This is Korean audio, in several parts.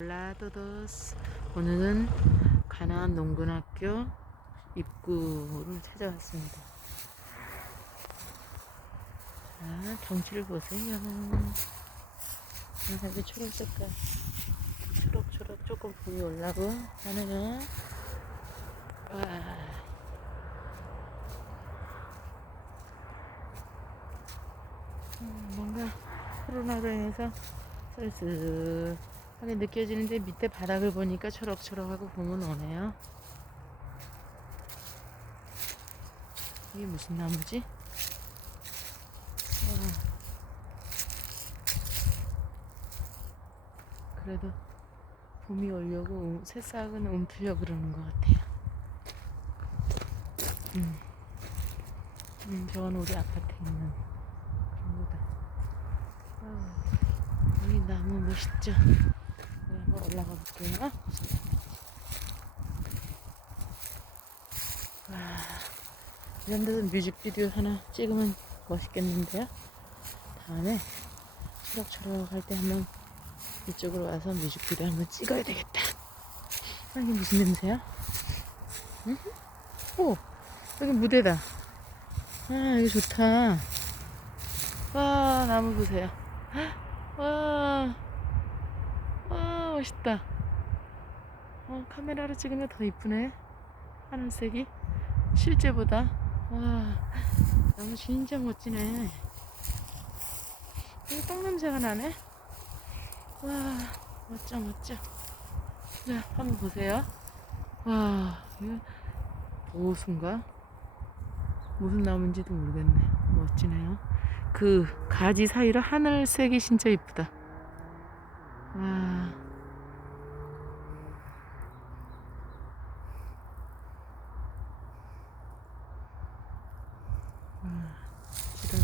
라도도스 오늘은 가나안 농군학교 입구를 찾아왔습니다. 자, 경치를 보세요. 이렇게 초록 색깔, 초록초록 조금 봄이 올라고 하네요. 와. 음, 뭔가 코로나로 인해서 쓸쓸 하게 느껴지는데 밑에 바닥을 보니까 초록초록하고 봄은 오네요. 이게 무슨 나무지? 와. 그래도 봄이 오려고 움- 새싹은 움트려 그러는 것 같아요. 음. 음, 저건 우리 아파트에 있는 그런 거다. 아, 여기 나무 멋있죠? 올라가 볼게요. 와, 이런 데서 뮤직비디오 하나 찍으면 멋있겠는데요? 다음에 초록초록 할때 한번 이쪽으로 와서 뮤직비디오 한번 찍어야 되겠다. 아, 이게 무슨 냄새야? 응? 오, 여기 무대다. 아, 여기 좋다. 와, 나무 보세요. 멋있다. 어, 카메라로 찍으면 더 이쁘네. 하늘색이. 실제보다. 와, 나무 진짜 멋지네. 여기 똥 냄새가 나네. 와, 멋져, 멋져. 자, 한번 보세요. 와, 이거 보호수인가? 무슨 나무인지도 모르겠네. 멋지네요. 그 가지 사이로 하늘색이 진짜 이쁘다. 와. 와, 지금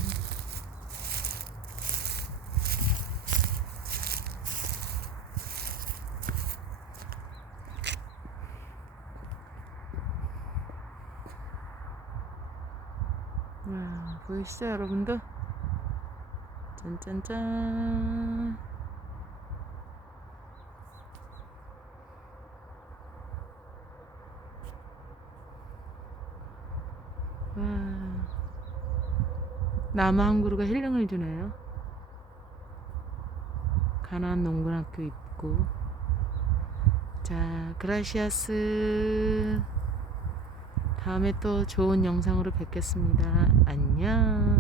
와, 보이시죠, 여러분들? 짠짠짠. 와, 나무 한 그루가 힐링을 주네요. 가나안 농군학교 입구. 자, 그라시아스. 다음에 또 좋은 영상으로 뵙겠습니다. 안녕.